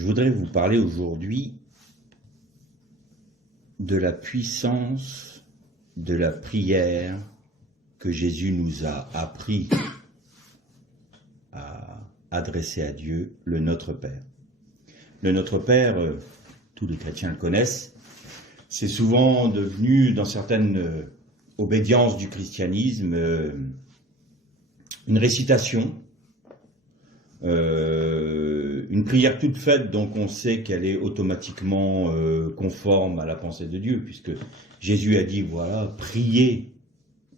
Je voudrais vous parler aujourd'hui de la puissance de la prière que Jésus nous a appris à adresser à Dieu, le Notre Père. Le Notre Père, tous les chrétiens le connaissent, c'est souvent devenu, dans certaines obédiences du christianisme, une récitation, une prière toute faite, donc on sait qu'elle est automatiquement conforme à la pensée de Dieu, puisque Jésus a dit, voilà, priez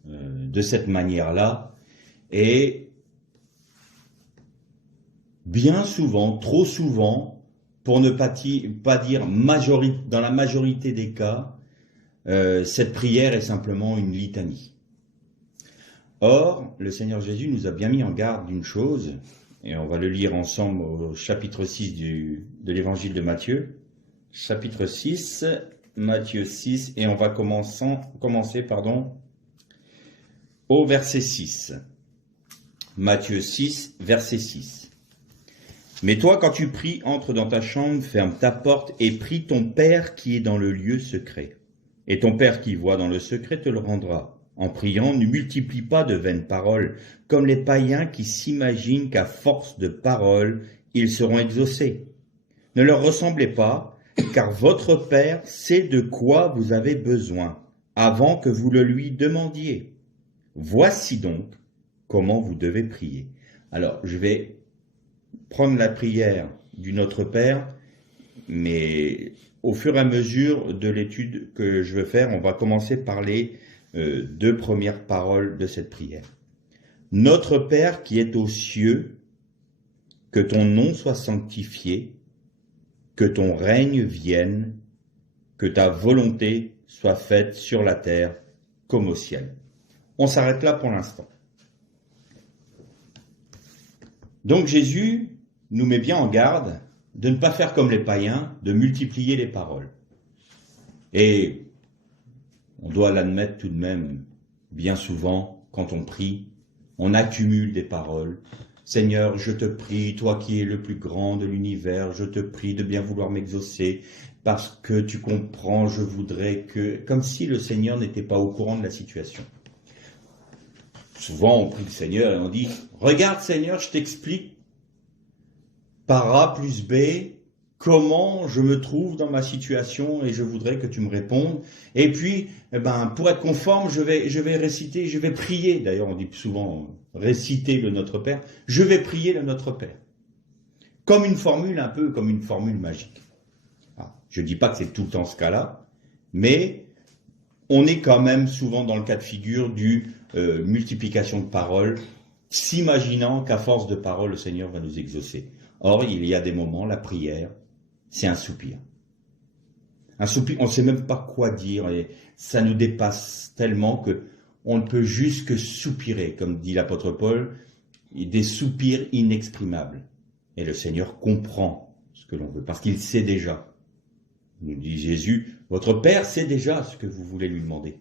de cette manière-là, et bien souvent, trop souvent, pour ne pas dire dans la majorité des cas, cette prière est simplement une litanie. Or, le Seigneur Jésus nous a bien mis en garde d'une chose, et on va le lire ensemble au chapitre 6 de l'évangile de Matthieu. Chapitre 6, Matthieu 6, et on va commencer au verset 6. Matthieu 6, verset 6. Mais toi, quand tu pries, entre dans ta chambre, ferme ta porte et prie ton Père qui est dans le lieu secret. Et ton Père qui voit dans le secret te le rendra. En priant, ne multiplie pas de vaines paroles, comme les païens qui s'imaginent qu'à force de paroles, ils seront exaucés. Ne leur ressemblez pas, car votre Père sait de quoi vous avez besoin, avant que vous le lui demandiez. Voici donc comment vous devez prier. Alors, je vais prendre la prière du Notre Père, mais au fur et à mesure de l'étude que je veux faire, on va commencer par les deux premières paroles de cette prière. Notre Père qui est aux cieux, que ton nom soit sanctifié, que ton règne vienne, que ta volonté soit faite sur la terre comme au ciel. On s'arrête là pour l'instant. Donc Jésus nous met bien en garde de ne pas faire comme les païens, de multiplier les paroles. Et on doit l'admettre tout de même, bien souvent, quand on prie, on accumule des paroles. Seigneur, je te prie, toi qui es le plus grand de l'univers, je te prie de bien vouloir m'exaucer, parce que tu comprends, je voudrais que... Comme si le Seigneur n'était pas au courant de la situation. Souvent, on prie le Seigneur et on dit, regarde Seigneur, je t'explique par A plus B, comment je me trouve dans ma situation et je voudrais que tu me répondes. Et puis, pour être conforme, je vais réciter, je vais prier. D'ailleurs, on dit souvent réciter le Notre Père. Je vais prier le Notre Père. Comme une formule, un peu comme une formule magique. Alors, je ne dis pas que c'est tout le temps ce cas-là, mais on est quand même souvent dans le cas de figure du multiplication de paroles, s'imaginant qu'à force de paroles, le Seigneur va nous exaucer. Or, il y a des moments, la prière, c'est un soupir. Un soupir, on ne sait même pas quoi dire, et ça nous dépasse tellement que on ne peut juste que soupirer, comme dit l'apôtre Paul, des soupirs inexprimables. Et le Seigneur comprend ce que l'on veut, parce qu'il sait déjà. Nous dit Jésus, votre Père sait déjà ce que vous voulez lui demander.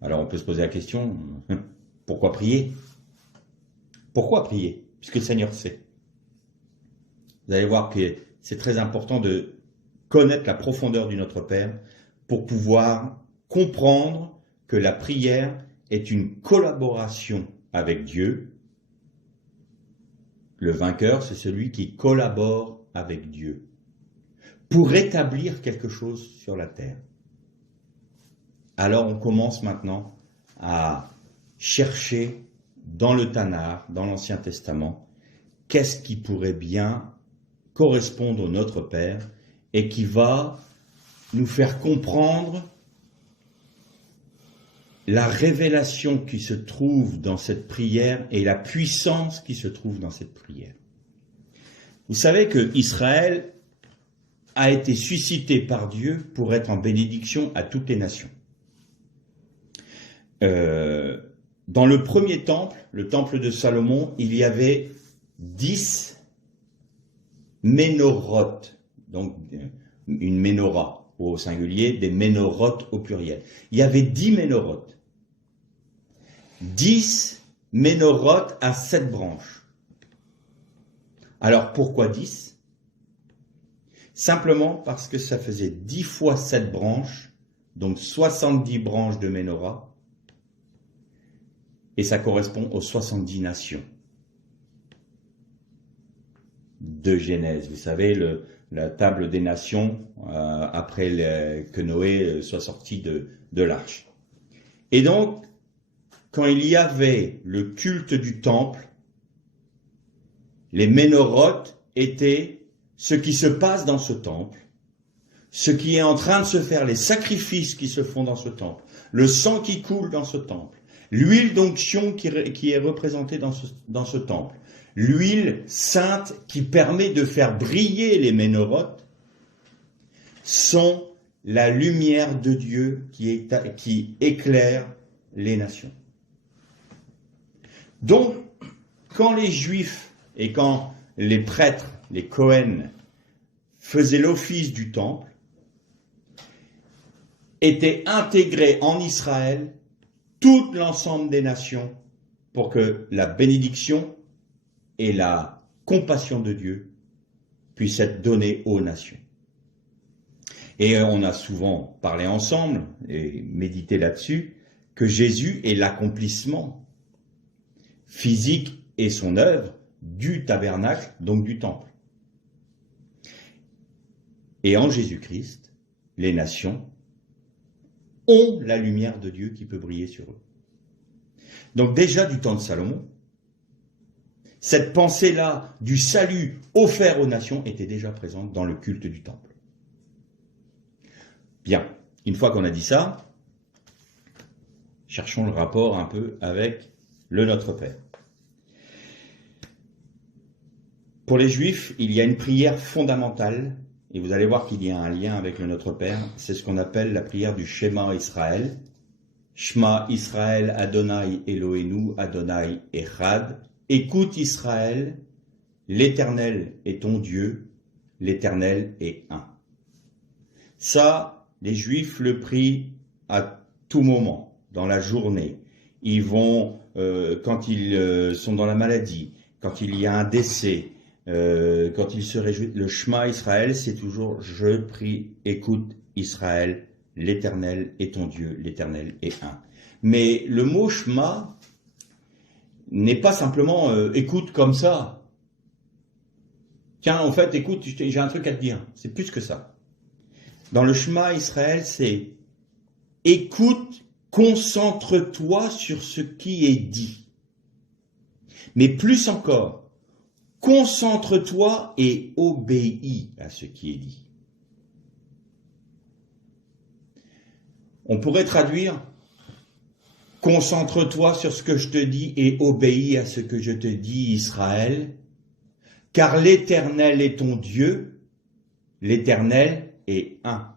Alors on peut se poser la question, pourquoi prier? Pourquoi prier? Puisque le Seigneur sait. Vous allez voir que c'est très important de connaître la profondeur du Notre Père pour pouvoir comprendre que la prière est une collaboration avec Dieu. Le vainqueur, c'est celui qui collabore avec Dieu pour établir quelque chose sur la terre. Alors on commence maintenant à chercher dans le Tanakh, dans l'Ancien Testament, qu'est-ce qui pourrait bien correspondre au Notre Père et qui va nous faire comprendre la révélation qui se trouve dans cette prière et la puissance qui se trouve dans cette prière. Vous savez que Israël a été suscité par Dieu pour être en bénédiction à toutes les nations. Dans le premier temple, le temple de Salomon, il y avait 10 ménorotes, donc une ménorah au singulier, des ménorotes au pluriel. Il y avait 10 ménorotes. 10 ménorotes à 7 branches. Alors pourquoi 10? simplement parce que ça faisait 10 fois 7 branches, donc 70 branches de Ménorah, et ça correspond aux 70 nations de Genèse. Vous savez, la table des nations, après que Noé soit sorti de l'arche. Et donc, quand il y avait le culte du temple, les Ménorotes étaient ce qui se passe dans ce temple, ce qui est en train de se faire, les sacrifices qui se font dans ce temple, le sang qui coule dans ce temple, l'huile d'onction qui est représentée dans ce temple, l'huile sainte qui permet de faire briller les Ménorotes, sont la lumière de Dieu qui éclaire les nations. Donc, quand les Juifs et quand les prêtres, les Cohen, faisaient l'office du temple, étaient intégrés en Israël tout l'ensemble des nations pour que la bénédiction et la compassion de Dieu puissent être données aux nations. Et on a souvent parlé ensemble et médité là-dessus que Jésus est l'accomplissement physique et son œuvre du tabernacle, donc du temple. Et en Jésus-Christ, les nations ont la lumière de Dieu qui peut briller sur eux. Donc déjà du temps de Salomon, cette pensée-là du salut offert aux nations était déjà présente dans le culte du temple. Bien, une fois qu'on a dit ça, cherchons le rapport un peu avec le Notre Père. Pour les Juifs, il y a une prière fondamentale, et vous allez voir qu'il y a un lien avec le Notre Père, c'est ce qu'on appelle la prière du Shema Israël. Shema Israël, Adonai Eloheinu, Adonai Echad. Écoute Israël, l'Éternel est ton Dieu, l'Éternel est un. Ça, les Juifs le prient à tout moment, dans la journée. Ils vont, quand ils sont dans la maladie, quand il y a un décès, quand ils se réjouissent. Le Shema Israël, c'est toujours « Je prie, écoute Israël, l'Éternel est ton Dieu, l'Éternel est un ». Mais le mot Shema n'est pas simplement écoute comme ça. Tiens, en fait, écoute, j'ai un truc à te dire. C'est plus que ça. Dans le Shema Israël, c'est écoute, concentre-toi sur ce qui est dit. Mais plus encore, concentre-toi et obéis à ce qui est dit. On pourrait traduire concentre-toi sur ce que je te dis et obéis à ce que je te dis, Israël, car l'Éternel est ton Dieu, l'Éternel est un.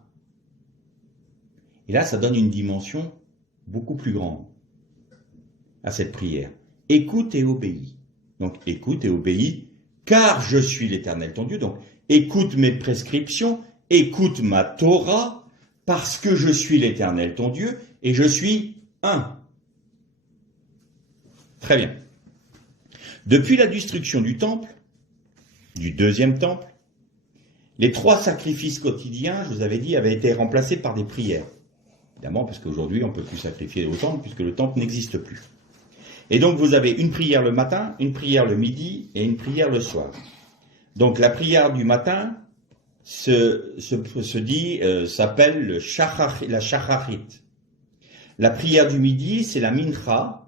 Et là, ça donne une dimension beaucoup plus grande à cette prière. Écoute et obéis. Donc, écoute et obéis, car je suis l'Éternel ton Dieu. Donc, écoute mes prescriptions, écoute ma Torah, parce que je suis l'Éternel ton Dieu et je suis un. Très bien. Depuis la destruction du temple, du deuxième temple, les 3 sacrifices quotidiens, je vous avais dit, avaient été remplacés par des prières. Évidemment, parce qu'aujourd'hui, on ne peut plus sacrifier au temple, puisque le temple n'existe plus. Et donc, vous avez une prière le matin, une prière le midi et une prière le soir. Donc, la prière du matin s'appelle la shacharit. La prière du midi, c'est la mincha,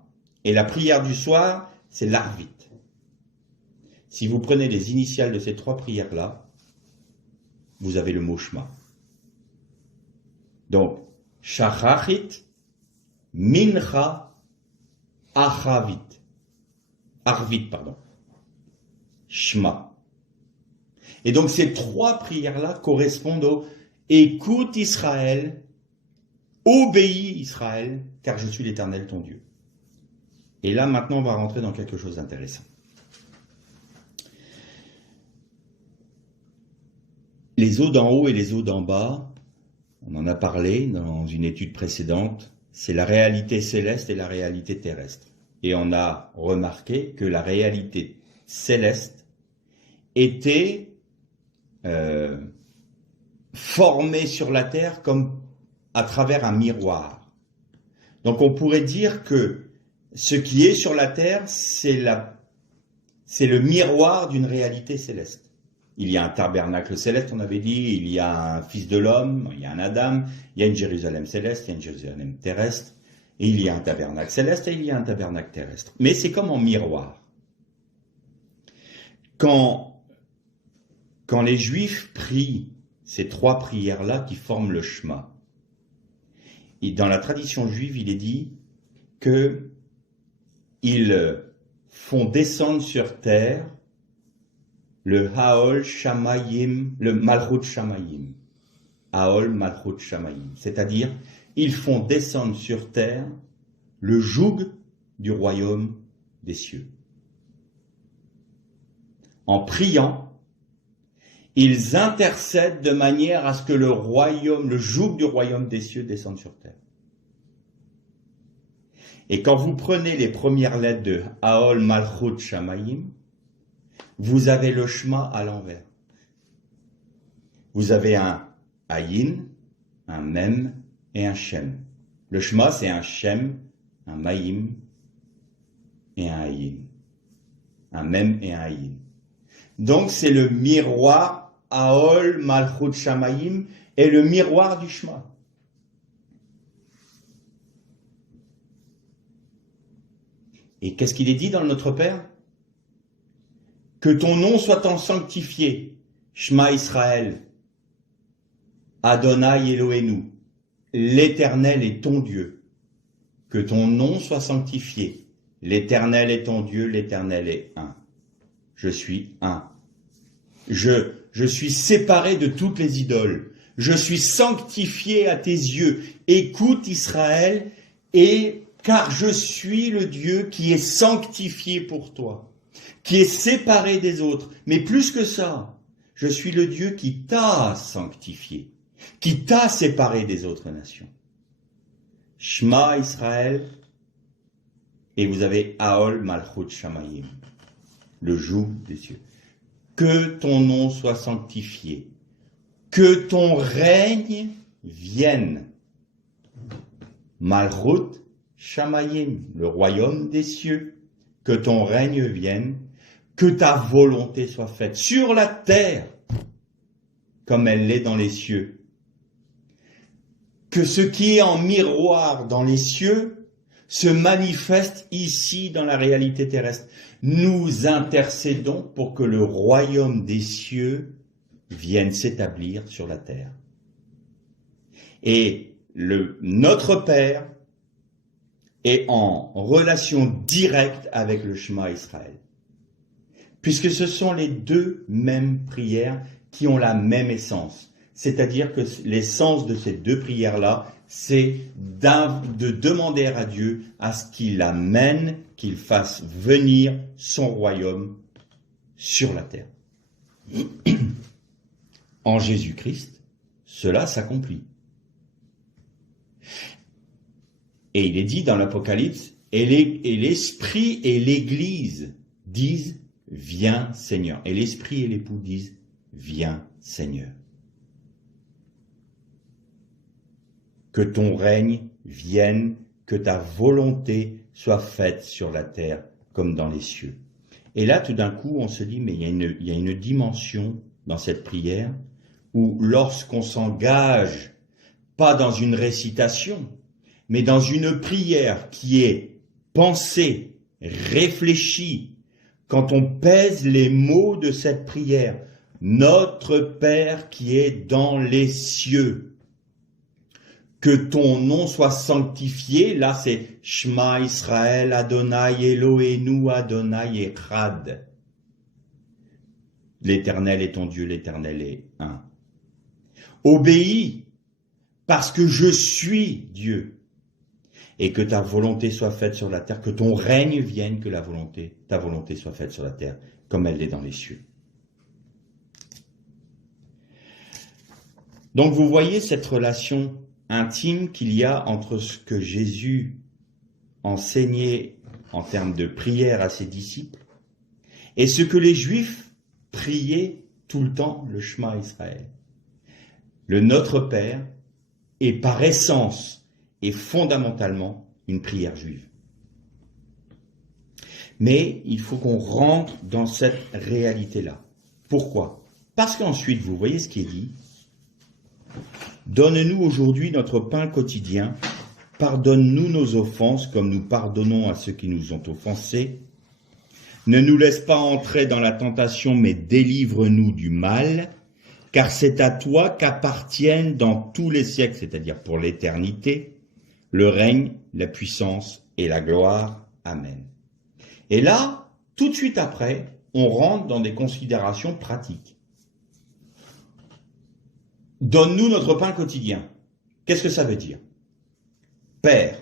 et la prière du soir, c'est l'arvit. Si vous prenez les initiales de ces 3 prières-là, vous avez le mot Shema. Donc, Shachachit, Mincha, Arvit, Shema. Et donc, ces 3 prières-là correspondent au écoute Israël, obéis Israël, car je suis l'Éternel ton Dieu. Et là, maintenant, on va rentrer dans quelque chose d'intéressant. Les eaux d'en haut et les eaux d'en bas, on en a parlé dans une étude précédente, c'est la réalité céleste et la réalité terrestre. Et on a remarqué que la réalité céleste était formé sur la terre comme à travers un miroir. Donc on pourrait dire que ce qui est sur la terre, c'est le miroir d'une réalité céleste. Il y a un tabernacle céleste, on avait dit, il y a un fils de l'homme, il y a un Adam, il y a une Jérusalem céleste, il y a une Jérusalem terrestre, et il y a un tabernacle céleste et il y a un tabernacle terrestre. Mais c'est comme en miroir. Quand les Juifs prient ces trois prières-là qui forment le Shema, et dans la tradition juive, il est dit qu'ils font descendre sur terre le Haol Shamayim, le Malchut Shamayim. Haol Malchut Shamayim. C'est-à-dire, ils font descendre sur terre le joug du royaume des cieux. En priant, ils intercèdent de manière à ce que le joug du royaume des cieux descende sur terre. Et quand vous prenez les premières lettres de Haol Malchut Shamayim, vous avez le Shema à l'envers. Vous avez un Ayin, un Mem et un Shem. Le Shema, c'est un Shem, un Maïm et un Ayin. Un Mem et un Ayin. Donc c'est le miroir, Haol Malchut Shamayim, est le miroir du Shema. Et qu'est-ce qu'il est dit dans le Notre Père? Que ton nom soit sanctifié, Shema Israël, Adonai Eloheinu, l'Éternel est ton Dieu. Que ton nom soit sanctifié, l'Éternel est ton Dieu, l'Éternel est un. Je suis un. Je suis séparé de toutes les idoles. Je suis sanctifié à tes yeux. Écoute Israël, car je suis le Dieu qui est sanctifié pour toi, qui est séparé des autres. Mais plus que ça, je suis le Dieu qui t'a sanctifié, qui t'a séparé des autres nations. Shema Israël, et vous avez Haol Malchut Shamayim, le joug des cieux. Que ton nom soit sanctifié, que ton règne vienne. Malchut Shamayim, le royaume des cieux, que ton règne vienne, que ta volonté soit faite sur la terre comme elle l'est dans les cieux. Que ce qui est en miroir dans les cieux se manifeste ici dans la réalité terrestre. Nous intercédons pour que le royaume des cieux vienne s'établir sur la terre. Et notre Père est en relation directe avec le Shema Israël. Puisque ce sont les deux mêmes prières qui ont la même essence. C'est-à-dire que l'essence de ces deux prières-là, c'est de demander à Dieu à ce qu'il amène, qu'il fasse venir son royaume sur la terre. En Jésus-Christ, cela s'accomplit. Et il est dit dans l'Apocalypse, et l'Esprit et l'Église disent, viens Seigneur. Et l'Esprit et l'époux disent, viens Seigneur. Que ton règne vienne, que ta volonté soit faite sur la terre comme dans les cieux. Et là, tout d'un coup, on se dit, mais il y a une dimension dans cette prière où lorsqu'on s'engage, pas dans une récitation, mais dans une prière qui est pensée, réfléchie, quand on pèse les mots de cette prière, notre Père qui est dans les cieux, que ton nom soit sanctifié, là c'est Shema Israël, Adonai Eloheinu, Adonai Echad. L'Éternel est ton Dieu, l'Éternel est un. Obéis, parce que je suis Dieu. Et que ta volonté soit faite sur la terre, que ton règne vienne, que ta volonté soit faite sur la terre, comme elle l'est dans les cieux. Donc vous voyez cette relation intime qu'il y a entre ce que Jésus enseignait en termes de prière à ses disciples et ce que les Juifs priaient tout le temps, le Shema Israël. Le Notre Père est par essence et fondamentalement une prière juive. Mais il faut qu'on rentre dans cette réalité-là. Pourquoi? Parce qu'ensuite, vous voyez ce qui est dit. Donne-nous aujourd'hui notre pain quotidien. Pardonne-nous nos offenses comme nous pardonnons à ceux qui nous ont offensés. Ne nous laisse pas entrer dans la tentation, mais délivre-nous du mal, car c'est à toi qu'appartiennent dans tous les siècles, c'est-à-dire pour l'éternité, le règne, la puissance et la gloire. Amen. Et là, tout de suite après, on rentre dans des considérations pratiques. Donne-nous notre pain quotidien. Qu'est-ce que ça veut dire? Père,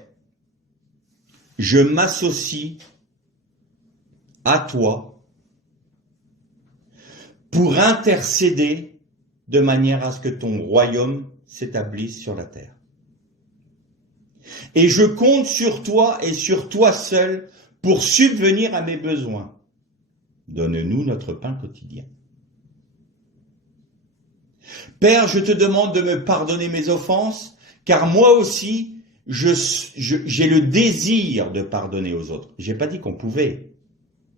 je m'associe à toi pour intercéder de manière à ce que ton royaume s'établisse sur la terre. Et je compte sur toi et sur toi seul pour subvenir à mes besoins. Donne-nous notre pain quotidien. Père, je te demande de me pardonner mes offenses, car moi aussi, j'ai le désir de pardonner aux autres. J'ai pas dit qu'on pouvait.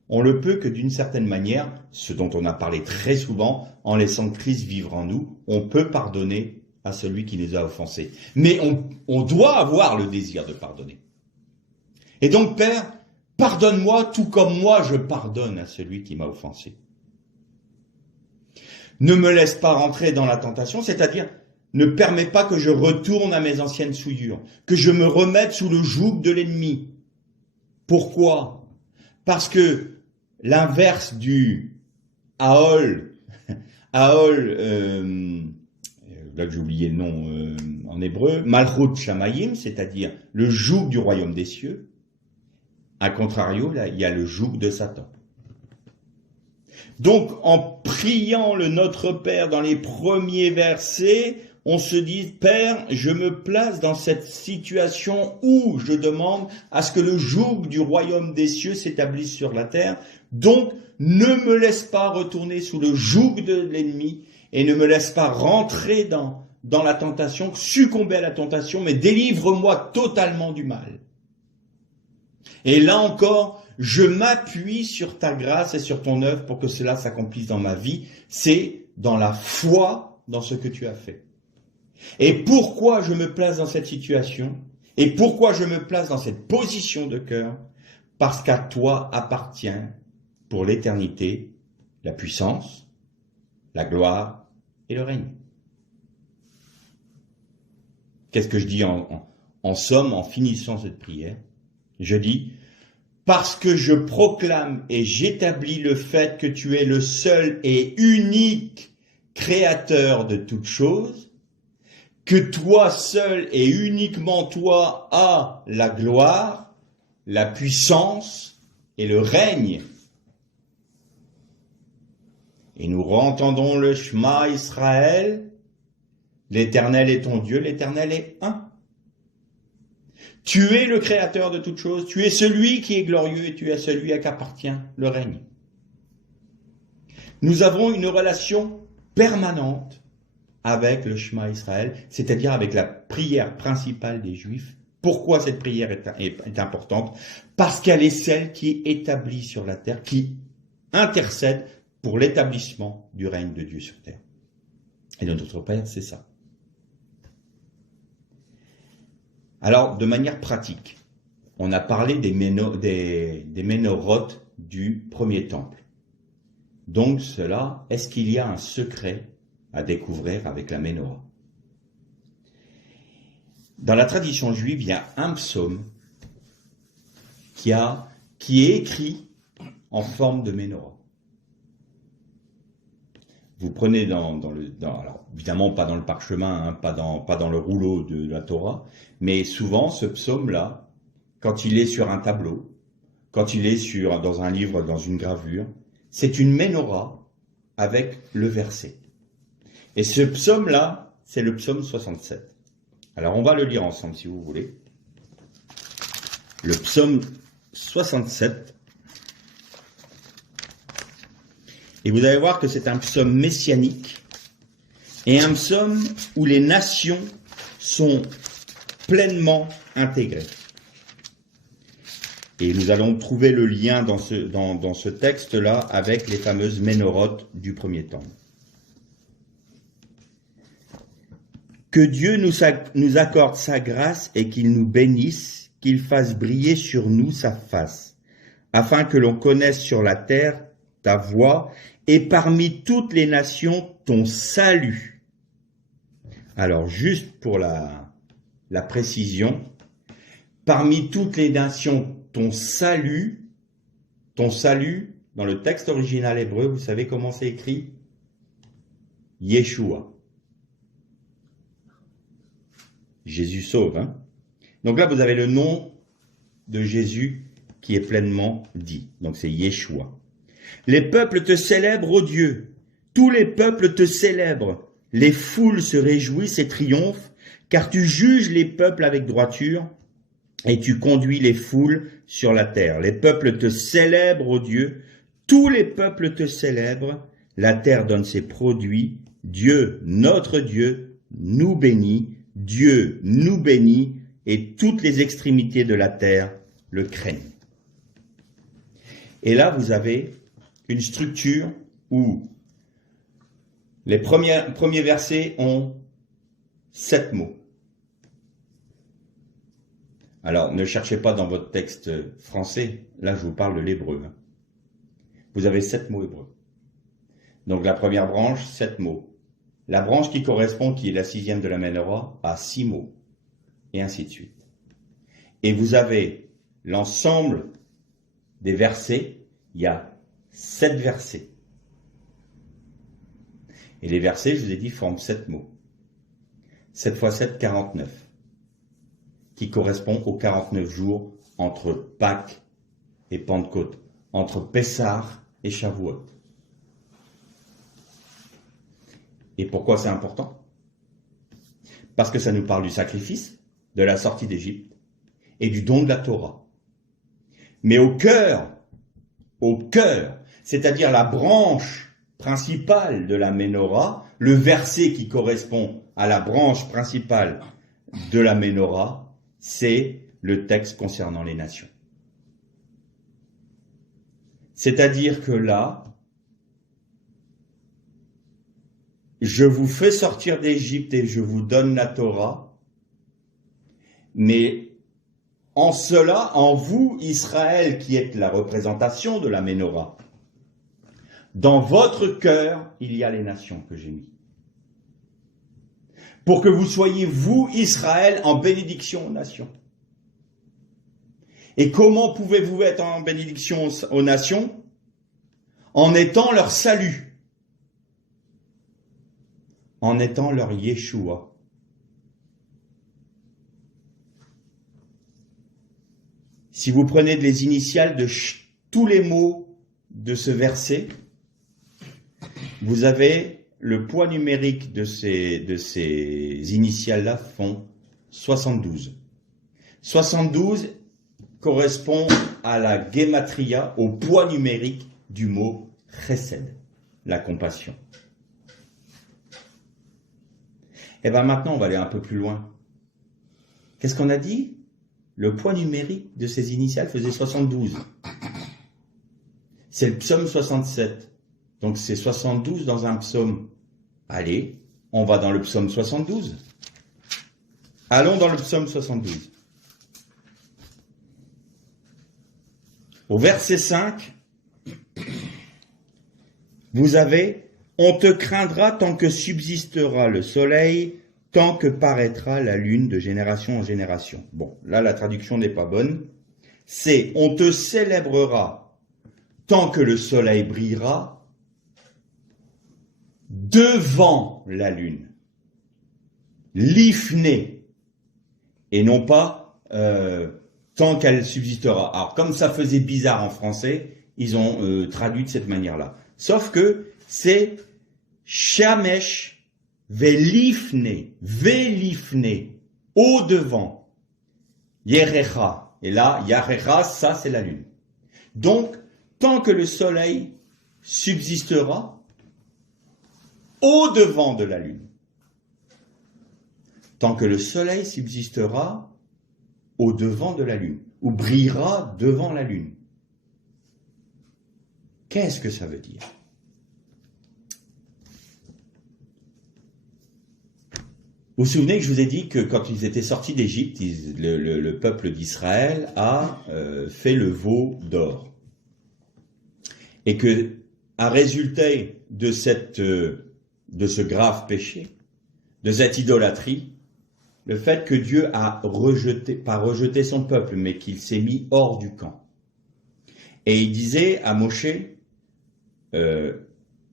On le peut que d'une certaine manière, ce dont on a parlé très souvent, en laissant Christ vivre en nous, on peut pardonner à celui qui les a offensés. Mais on doit avoir le désir de pardonner. Et donc, Père, pardonne-moi tout comme moi je pardonne à celui qui m'a offensé. Ne me laisse pas rentrer dans la tentation, c'est-à-dire ne permets pas que je retourne à mes anciennes souillures, que je me remette sous le joug de l'ennemi. Pourquoi? Parce que l'inverse du Aol, là que j'ai oublié le nom en hébreu, Malchut Shamayim, c'est-à-dire le joug du royaume des cieux, à contrario, là, il y a le joug de Satan. Donc, en priant le Notre Père dans les premiers versets, on se dit, Père, je me place dans cette situation où je demande à ce que le joug du royaume des cieux s'établisse sur la terre. Donc, ne me laisse pas retourner sous le joug de l'ennemi et ne me laisse pas rentrer dans la tentation, succomber à la tentation, mais délivre-moi totalement du mal. Et là encore, je m'appuie sur ta grâce et sur ton œuvre pour que cela s'accomplisse dans ma vie. C'est dans la foi dans ce que tu as fait. Et pourquoi je me place dans cette situation? Et pourquoi je me place dans cette position de cœur? Parce qu'à toi appartient pour l'éternité la puissance, la gloire et le règne. Qu'est-ce que je dis en somme, en finissant cette prière? Je dis, parce que je proclame et j'établis le fait que tu es le seul et unique créateur de toutes choses, que toi seul et uniquement toi as la gloire, la puissance et le règne. Et nous entendons le Shema Israël, l'Éternel est ton Dieu, l'Éternel est un. Tu es le créateur de toutes choses, tu es celui qui est glorieux et tu es celui à qui appartient le règne. Nous avons une relation permanente avec le Shema Israël, c'est-à-dire avec la prière principale des Juifs. Pourquoi cette prière est importante? Parce qu'elle est celle qui est établie sur la terre, qui intercède pour l'établissement du règne de Dieu sur terre. Et de notre Père, c'est ça. Alors, de manière pratique, on a parlé des ménorotes du premier temple. Donc cela, est-ce qu'il y a un secret à découvrir avec la ménorah? Dans la tradition juive, il y a un psaume qui est écrit en forme de ménorah. Vous prenez alors évidemment pas dans le parchemin, pas dans le rouleau de la Torah, mais souvent ce psaume-là, quand il est sur un tableau, quand il est dans un livre, dans une gravure, c'est une ménorah avec le verset. Et ce psaume-là, c'est le psaume 67. Alors on va le lire ensemble si vous voulez. Le psaume 67. Et vous allez voir que c'est un psaume messianique et un psaume où les nations sont pleinement intégrées. Et nous allons trouver le lien dans ce texte-là avec les fameuses ménorotes du premier temps. Que Dieu nous accorde sa grâce et qu'il nous bénisse, qu'il fasse briller sur nous sa face, afin que l'on connaisse sur la terre ta voie et parmi toutes les nations ton salut. Alors, juste pour la précision, parmi toutes les nations ton salut, dans le texte original hébreu, vous savez comment c'est écrit? Yeshua. Jésus sauve. Hein? Donc là, vous avez le nom de Jésus qui est pleinement dit. Donc c'est Yeshua. Les peuples te célèbrent, ô Dieu. Tous les peuples te célèbrent. Les foules se réjouissent et triomphent, car tu juges les peuples avec droiture et tu conduis les foules sur la terre. Les peuples te célèbrent, ô Dieu. Tous les peuples te célèbrent. La terre donne ses produits. Dieu, notre Dieu, nous bénit. Dieu nous bénit et toutes les extrémités de la terre le craignent. Et là, vous avez une structure où les premiers versets ont 7 mots. Alors, ne cherchez pas dans votre texte français, là je vous parle de l'hébreu. Vous avez 7 mots hébreux. Donc la première branche, 7 mots. La branche qui correspond, qui est la 6e de la Ménorah, a 6 mots, et ainsi de suite. Et vous avez l'ensemble des versets, il y a 7 versets. Et les versets, je vous ai dit, forment 7 mots. 7 x 7, 49, qui correspond aux 49 jours entre Pâques et Pentecôte, entre Pessah et Shavuot. Et pourquoi c'est important? Parce que ça nous parle du sacrifice, de la sortie d'Égypte et du don de la Torah. Mais au cœur, c'est-à-dire la branche principale de la Ménorah, le verset qui correspond à la branche principale de la Ménorah, c'est le texte concernant les nations. C'est-à-dire que là, je vous fais sortir d'Égypte et je vous donne la Torah, mais en cela, en vous, Israël, qui êtes la représentation de la Ménorah, dans votre cœur, il y a les nations que j'ai mis. Pour que vous soyez, vous, Israël, en bénédiction aux nations. Et comment pouvez-vous être en bénédiction aux nations? En étant leur salut. En étant leur Yeshua. Si vous prenez les initiales de tous les mots de ce verset, vous avez le poids numérique de ces initiales-là font 72. 72 correspond à la gématria, au poids numérique du mot chesed, la compassion. Et bien maintenant, on va aller un peu plus loin. Qu'est-ce qu'on a dit? Le poids numérique de ces initiales faisait 72. C'est le psaume 67. Donc c'est 72 dans un psaume. Allez, on va dans le psaume 72. Allons dans le psaume 72. Au verset 5, vous avez « On te craindra tant que subsistera le soleil, tant que paraîtra la lune de génération en génération. » Bon, là la traduction n'est pas bonne. C'est « On te célébrera tant que le soleil brillera devant la lune. » L'ifné. Et non pas tant qu'elle subsistera. Alors comme ça faisait bizarre en français, ils ont traduit de cette manière-là. Sauf que c'est Shamesh velifne, au devant, Yerecha. Et là, Yerecha, ça c'est la lune. Donc, tant que le soleil subsistera au devant de la lune. tant que le soleil subsistera au-devant de la lune, ou brillera devant la lune. Qu'est-ce que ça veut dire? Vous vous souvenez que je vous ai dit que quand ils étaient sortis d'Égypte, le peuple d'Israël a fait le veau d'or. Et que, à résulter de ce grave péché, de cette idolâtrie, le fait que Dieu a pas rejeté son peuple, mais qu'il s'est mis hors du camp. Et il disait à Moshe,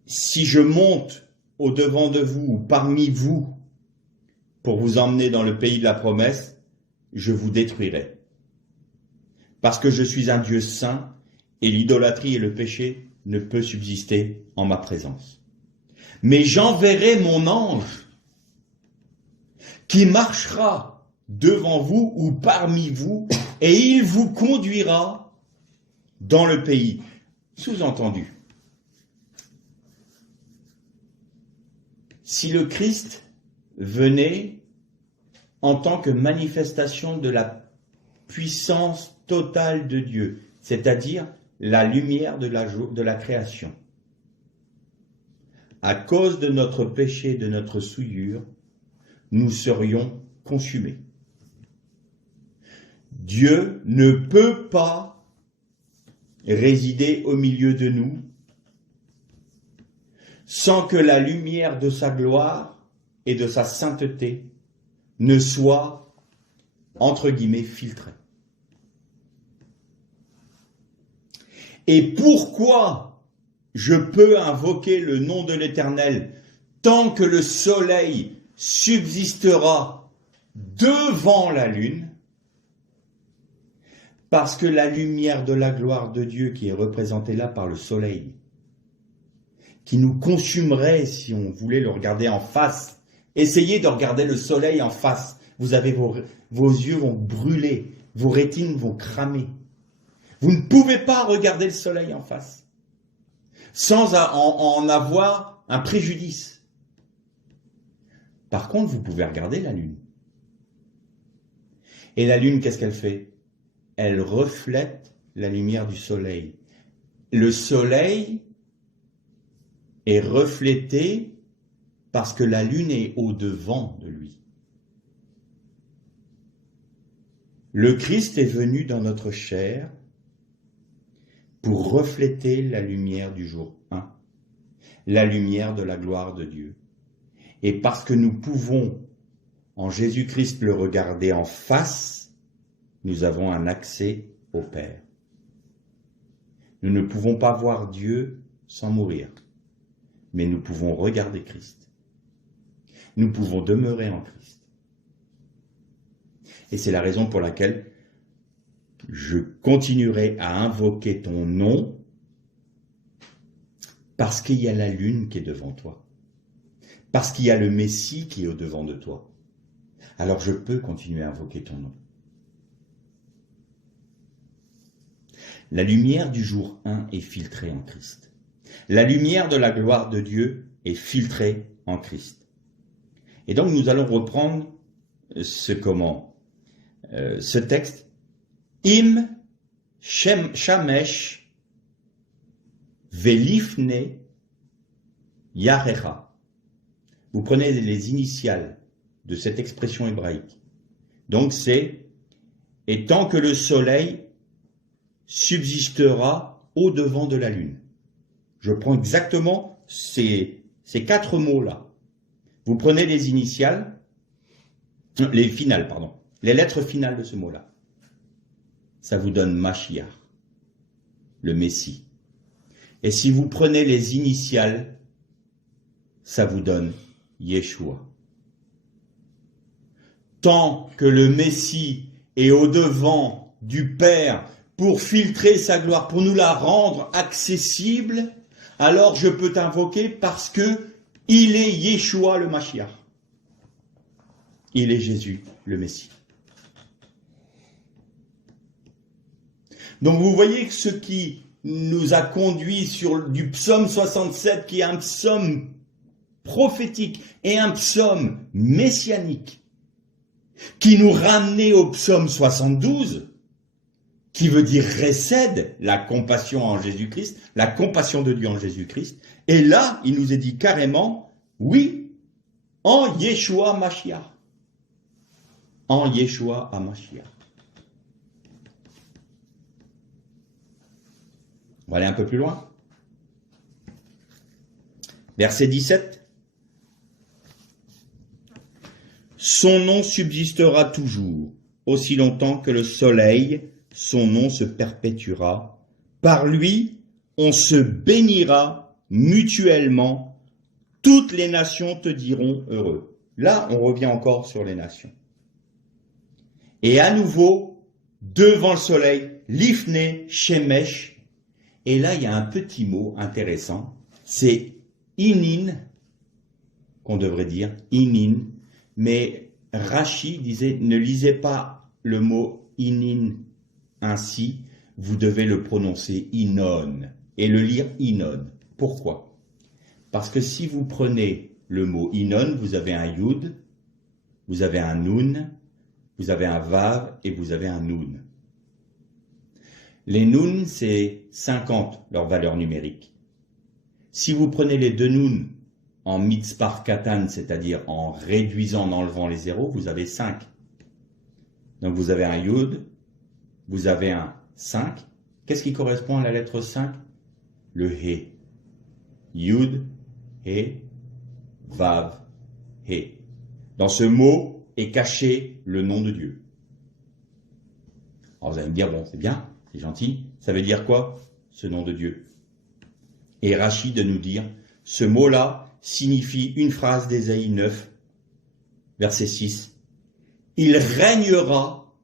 si je monte au-devant de vous ou parmi vous pour vous emmener dans le pays de la promesse, je vous détruirai. Parce que je suis un Dieu saint et l'idolâtrie et le péché ne peut subsister en ma présence. Mais j'enverrai mon ange qui marchera devant vous ou parmi vous et il vous conduira dans le pays. Sous-entendu, si le Christ venait en tant que manifestation de la puissance totale de Dieu, c'est-à-dire la lumière de la création, à cause de notre péché, de notre souillure, nous serions consumés. Dieu ne peut pas résider au milieu de nous sans que la lumière de sa gloire et de sa sainteté ne soit, entre guillemets, filtrée. Et pourquoi je peux invoquer le nom de l'Éternel tant que le soleil subsistera devant la lune? Parce que la lumière de la gloire de Dieu qui est représentée là par le soleil, qui nous consumerait si on voulait le regarder en face, essayez de regarder le soleil en face, vous avez vos yeux vont brûler, vos rétines vont cramer. Vous ne pouvez pas regarder le soleil en face sans en avoir un préjudice. Par contre, vous pouvez regarder la lune. Et la lune, qu'est-ce qu'elle fait? Elle reflète la lumière du soleil. Le soleil est reflété parce que la lune est au-devant de lui. Le Christ est venu dans notre chair pour refléter la lumière du jour 1, la lumière de la gloire de Dieu. Et parce que nous pouvons, en Jésus-Christ, le regarder en face, nous avons un accès au Père. Nous ne pouvons pas voir Dieu sans mourir, mais nous pouvons regarder Christ. Nous pouvons demeurer en Christ. Et c'est la raison pour laquelle je continuerai à invoquer ton nom, parce qu'il y a la lune qui est devant toi, parce qu'il y a le Messie qui est au-devant de toi. Alors je peux continuer à invoquer ton nom. La lumière du jour 1 est filtrée en Christ. La lumière de la gloire de Dieu est filtrée en Christ. Et donc nous allons reprendre ce texte. Im shamesh velifne yarecha. Vous prenez les initiales de cette expression hébraïque. Donc c'est « et tant que le soleil subsistera au-devant de la lune ». Je prends exactement ces 4 mots-là. Vous prenez les initiales, les lettres finales de ce mot-là. Ça vous donne Mashiach, le Messie. Et si vous prenez les initiales, ça vous donne Yeshua. Tant que le Messie est au-devant du Père pour filtrer sa gloire, pour nous la rendre accessible, alors je peux t'invoquer parce que il est Yeshua le Mashiach. Il est Jésus le Messie. Donc vous voyez que ce qui nous a conduit sur du psaume 67, qui est un psaume prophétique et un psaume messianique, qui nous ramenait au psaume 72, qui veut dire Resed, la compassion en Jésus-Christ, la compassion de Dieu en Jésus-Christ. Et là, il nous est dit carrément, oui, en Yeshua Mashiach. En Yeshua HaMashiach. On va aller un peu plus loin. Verset 17. Son nom subsistera toujours, aussi longtemps que le soleil, son nom se perpétuera. Par lui, on se bénira mutuellement. Toutes les nations te diront heureux. Là, on revient encore sur les nations. Et à nouveau, devant le soleil, l'ifné, shemesh. Et là, il y a un petit mot intéressant. C'est inin, qu'on devrait dire, inin. Mais Rashi disait, ne lisez pas le mot inin ainsi, vous devez le prononcer inon et le lire inon. Pourquoi? Parce que si vous prenez le mot inon, vous avez un yud, vous avez un nun, vous avez un vav et vous avez un nun. Les nun, c'est 50, leur valeur numérique. Si vous prenez les deux nun en mitzpar katan, c'est-à-dire en réduisant, en enlevant les zéros, vous avez 5. Donc vous avez un yud, vous avez un 5. Qu'est-ce qui correspond à la lettre 5? Le he. Yud, he, vav, he. Dans ce mot est caché le nom de Dieu. Alors vous allez me dire, bon, c'est bien, c'est gentil. Ça veut dire quoi, ce nom de Dieu? Et Rashi de nous dire, ce mot-là signifie une phrase d'Ésaïe 9, verset 6. Il régnera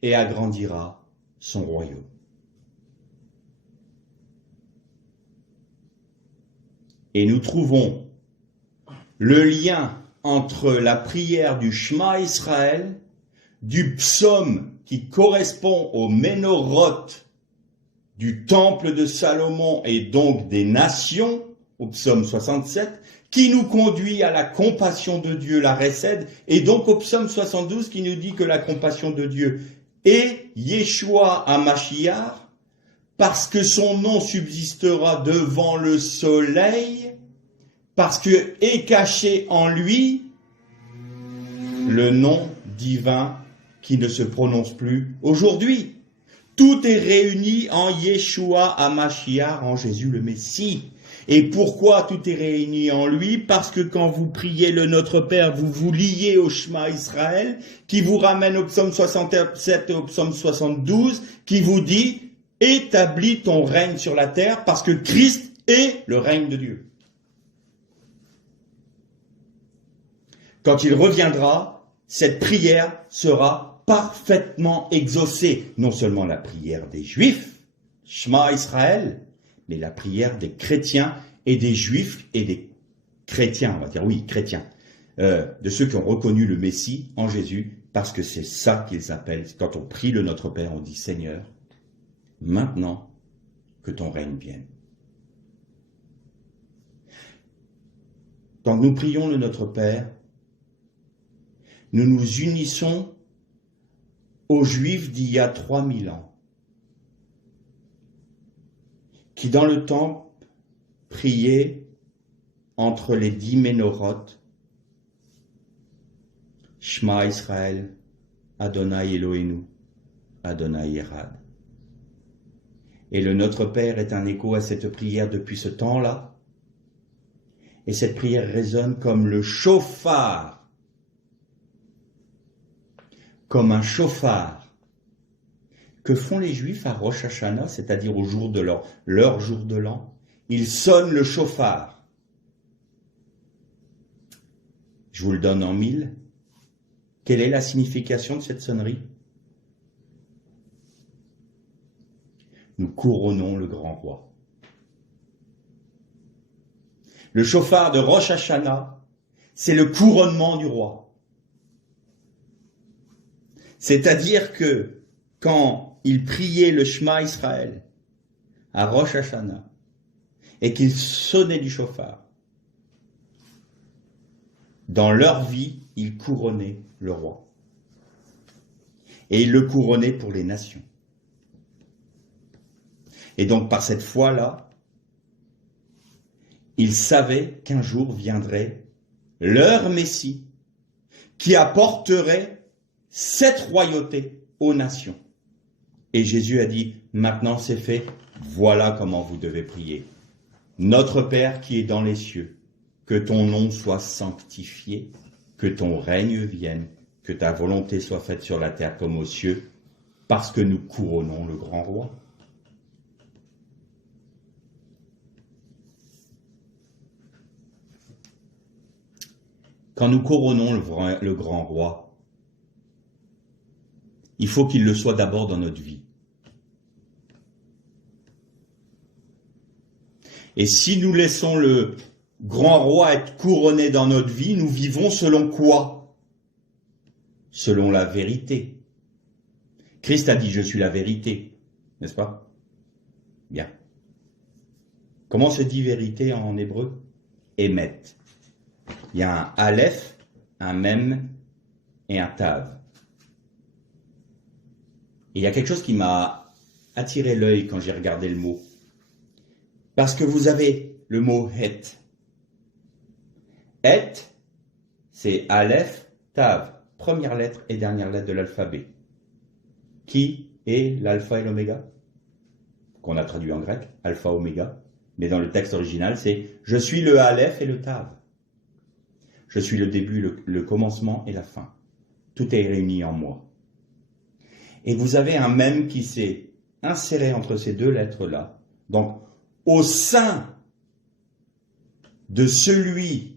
et agrandira son royaume. Et nous trouvons le lien entre la prière du Shema Israël, du psaume qui correspond au Ménorot du temple de Salomon et donc des nations, au psaume 67, qui nous conduit à la compassion de Dieu, la Resed, et donc au psaume 72 qui nous dit que la compassion de Dieu est Yeshua HaMashiach, parce que son nom subsistera devant le soleil, parce que est caché en lui le nom divin qui ne se prononce plus aujourd'hui. Tout est réuni en Yeshua HaMashiach, en Jésus le Messie. Et pourquoi tout est réuni en lui? Parce que quand vous priez le Notre Père, vous vous liez au Shema Israël, qui vous ramène au psaume 67 et au psaume 72, qui vous dit « Établis ton règne sur la terre, parce que Christ est le règne de Dieu. » Quand il reviendra, cette prière sera parfaitement exaucée. Non seulement la prière des Juifs, Shema Israël, mais la prière des chrétiens et des Juifs et des chrétiens, on va dire oui, chrétiens, de ceux qui ont reconnu le Messie en Jésus, parce que c'est ça qu'ils appellent. Quand on prie le Notre Père, on dit « Seigneur, maintenant que ton règne vienne. » Quand nous prions le Notre Père, nous nous unissons aux Juifs d'il y a 3000 ans, qui dans le temple priaient entre les 10 ménorotes, Shema Israël, Adonai Eloheinu, Adonai Erad. Et le Notre Père est un écho à cette prière depuis ce temps-là. Et cette prière résonne comme le chauffard, comme un chauffard. Que font les Juifs à Rosh Hashanah, c'est-à-dire au jour de leur jour de l'an? Ils sonnent le chauffard. Je vous le donne en 1000. Quelle est la signification de cette sonnerie? Nous couronnons le grand roi. Le chauffard de Rosh Hashanah, c'est le couronnement du roi. C'est-à-dire que quand ils priaient le Shema Israël à Rosh Hashanah et qu'ils sonnaient du chauffard, dans leur vie, ils couronnaient le roi. Et il le couronnait pour les nations. Et donc par cette foi-là, il savait qu'un jour viendrait leur Messie qui apporterait cette royauté aux nations. Et Jésus a dit, maintenant c'est fait, voilà comment vous devez prier. Notre Père qui est dans les cieux, que ton nom soit sanctifié, que ton règne vienne, que ta volonté soit faite sur la terre comme aux cieux, parce que nous couronnons le grand roi. Quand nous couronnons le grand roi, il faut qu'il le soit d'abord dans notre vie. Et si nous laissons le grand roi être couronné dans notre vie, nous vivons selon quoi? Selon la vérité. Christ a dit, je suis la vérité, n'est-ce pas? Bien. Comment se dit vérité en hébreu? Émet. Il y a un aleph, un mem et un tav. Et il y a quelque chose qui m'a attiré l'œil quand j'ai regardé le mot. Parce que vous avez le mot het. Het, c'est aleph, tav, première lettre et dernière lettre de l'alphabet. Qui est l'alpha et l'oméga? Qu'on a traduit en grec, alpha, oméga. Mais dans le texte original, c'est « Je suis le aleph et le tav ». Je suis le début, le commencement et la fin. Tout est réuni en moi. Et vous avez un mème qui s'est inséré entre ces deux lettres-là. Donc, au sein de celui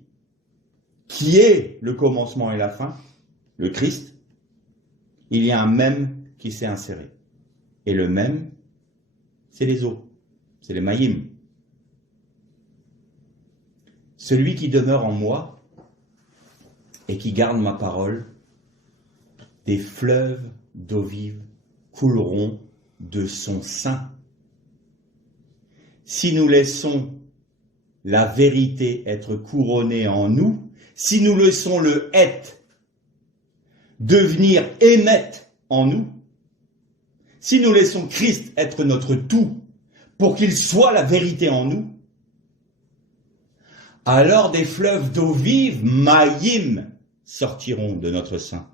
qui est le commencement et la fin, le Christ, il y a un mème qui s'est inséré. Et le mème, c'est les os, c'est les maïm. Celui qui demeure en moi et qui garde ma parole, des fleuves d'eau vive couleront de son sein. Si nous laissons la vérité être couronnée en nous, si nous laissons le het devenir émet en nous, si nous laissons Christ être notre tout pour qu'il soit la vérité en nous, alors des fleuves d'eau vive, maïm, sortiront de notre sein.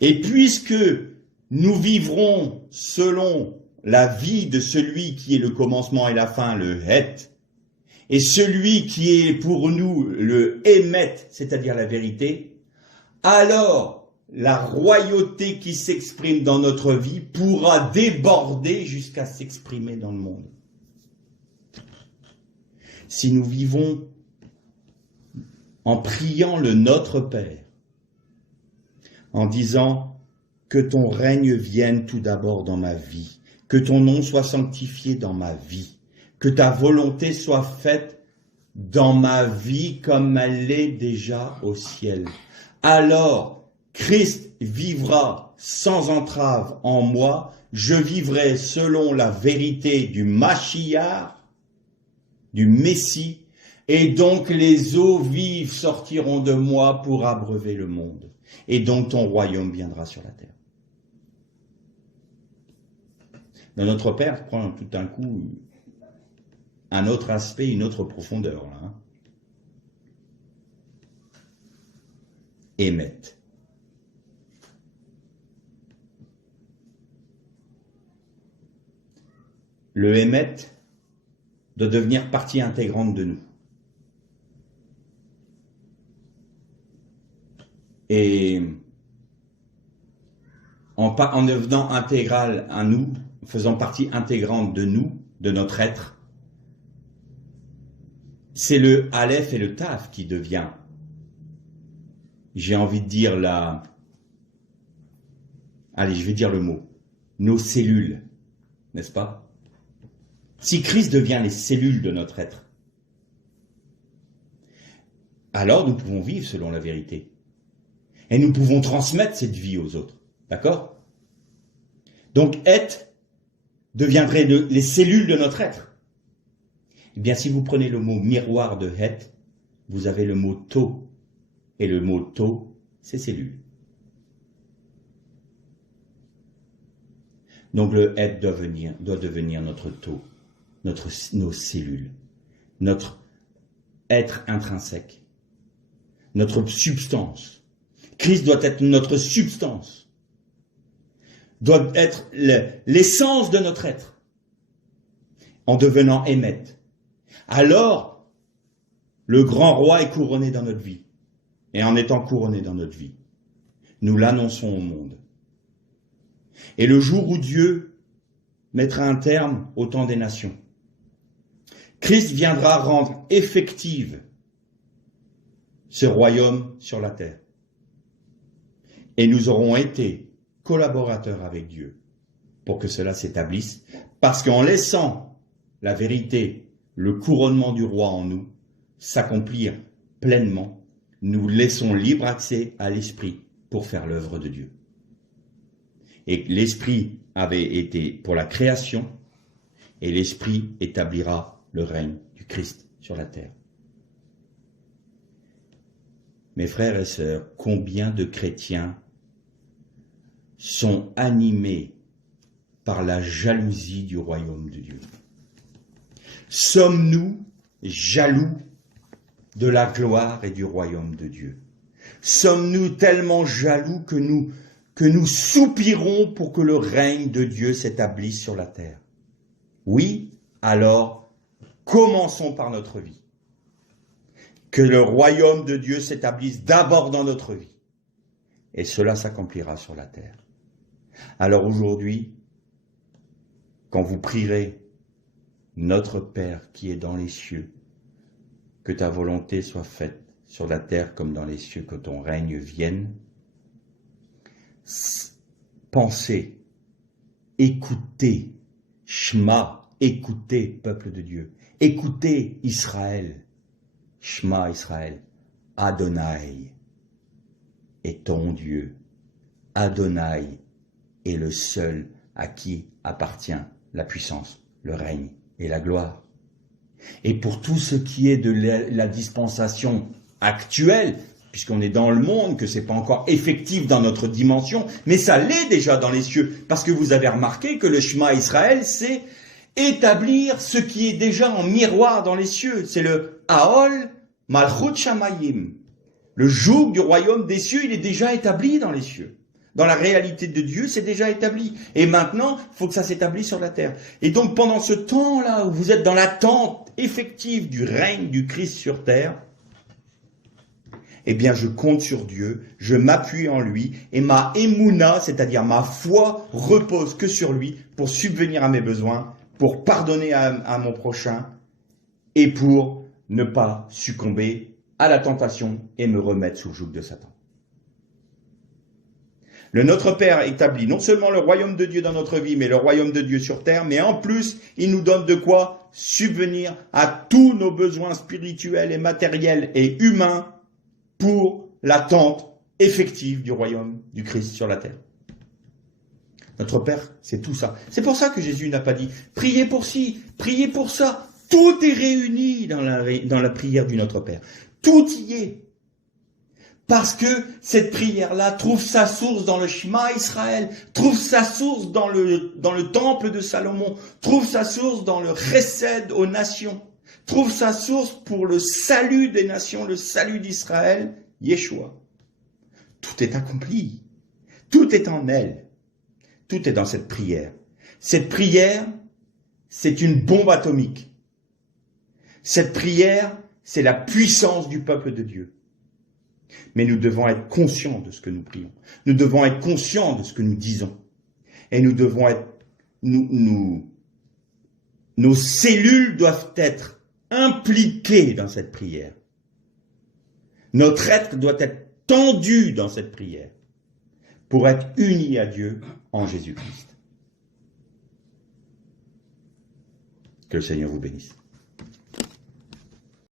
Et puisque nous vivrons selon la vie de celui qui est le commencement et la fin, le het, et celui qui est pour nous le émet, c'est-à-dire la vérité, alors la royauté qui s'exprime dans notre vie pourra déborder jusqu'à s'exprimer dans le monde. Si nous vivons en priant le Notre Père, en disant que ton règne vienne tout d'abord dans ma vie, que ton nom soit sanctifié dans ma vie, que ta volonté soit faite dans ma vie comme elle l'est déjà au ciel. Alors, Christ vivra sans entrave en moi, je vivrai selon la vérité du Mashiach, du Messie, et donc les eaux vives sortiront de moi pour abreuver le monde. Et donc ton royaume viendra sur la terre. Mais notre Père prend tout d'un coup un autre aspect, une autre profondeur. Là, hein. Émet. Le émet doit devenir partie intégrante de nous. Et en devenant intégral à nous, faisant partie intégrante de nous, de notre être, c'est le aleph et le taf qui devient, j'ai envie de dire allez, je vais dire le mot, nos cellules, n'est-ce pas? Si Christ devient les cellules de notre être, alors nous pouvons vivre selon la vérité. Et nous pouvons transmettre cette vie aux autres. D'accord? Donc, être deviendrait les cellules de notre être. Eh bien, si vous prenez le mot miroir de het, vous avez le mot to. Et le mot to, c'est cellule. Donc le être doit devenir notre taux, nos cellules, notre être intrinsèque, notre substance. Christ doit être notre substance, doit être l'essence de notre être, en devenant émette. Alors, le grand roi est couronné dans notre vie. Et en étant couronné dans notre vie, nous l'annonçons au monde. Et le jour où Dieu mettra un terme au temps des nations, Christ viendra rendre effective ce royaume sur la terre. Et nous aurons été collaborateurs avec Dieu pour que cela s'établisse, parce qu'en laissant la vérité, le couronnement du roi en nous, s'accomplir pleinement, nous laissons libre accès à l'Esprit pour faire l'œuvre de Dieu. Et l'Esprit avait été pour la création, et l'Esprit établira le règne du Christ sur la terre. Mes frères et sœurs, combien de chrétiens sont animés par la jalousie du royaume de Dieu? Sommes-nous jaloux de la gloire et du royaume de Dieu? Sommes-nous tellement jaloux que nous soupirons pour que le règne de Dieu s'établisse sur la terre? Oui, alors commençons par notre vie. Que le royaume de Dieu s'établisse d'abord dans notre vie. Et cela s'accomplira sur la terre. Alors aujourd'hui, quand vous prierez, notre Père qui est dans les cieux, que ta volonté soit faite sur la terre comme dans les cieux, que ton règne vienne. Pensez, écoutez, Shema, écoutez, peuple de Dieu. Écoutez, Israël, Shema Israël, Adonai est ton Dieu. Adonai est le seul à qui appartient la puissance, le règne et la gloire. Et pour tout ce qui est de la dispensation actuelle, puisqu'on est dans le monde, que ce n'est pas encore effectif dans notre dimension, mais ça l'est déjà dans les cieux, parce que vous avez remarqué que le Shema Israël, c'est établir ce qui est déjà en miroir dans les cieux. C'est le Aol Malchut Shamayim. Le joug du royaume des cieux, il est déjà établi dans les cieux. Dans la réalité de Dieu, c'est déjà établi. Et maintenant, il faut que ça s'établisse sur la terre. Et donc, pendant ce temps-là, où vous êtes dans l'attente effective du règne du Christ sur terre, eh bien, je compte sur Dieu, je m'appuie en lui, et ma émouna, c'est-à-dire ma foi, repose que sur lui pour subvenir à mes besoins, pour pardonner à mon prochain, et pour ne pas succomber à la tentation et me remettre sous le joug de Satan. Le Notre Père établit non seulement le royaume de Dieu dans notre vie, mais le royaume de Dieu sur terre, mais en plus, il nous donne de quoi subvenir à tous nos besoins spirituels et matériels et humains pour l'attente effective du royaume du Christ sur la terre. Notre Père, c'est tout ça. C'est pour ça que Jésus n'a pas dit « priez pour ci, priez pour ça ». Tout est réuni dans la prière du Notre Père. Tout y est. Parce que cette prière-là trouve sa source dans le Shema Israël, trouve sa source dans le temple de Salomon, trouve sa source dans le Chesed aux nations, trouve sa source pour le salut des nations, le salut d'Israël, Yeshua. Tout est accompli. Tout est en elle. Tout est dans cette prière. Cette prière, c'est une bombe atomique. Cette prière, c'est la puissance du peuple de Dieu. Mais nous devons être conscients de ce que nous prions. Nous devons être conscients de ce que nous disons. Et nous devons être... Nos cellules doivent être impliquées dans cette prière. Notre être doit être tendu dans cette prière pour être unis à Dieu en Jésus-Christ. Que le Seigneur vous bénisse.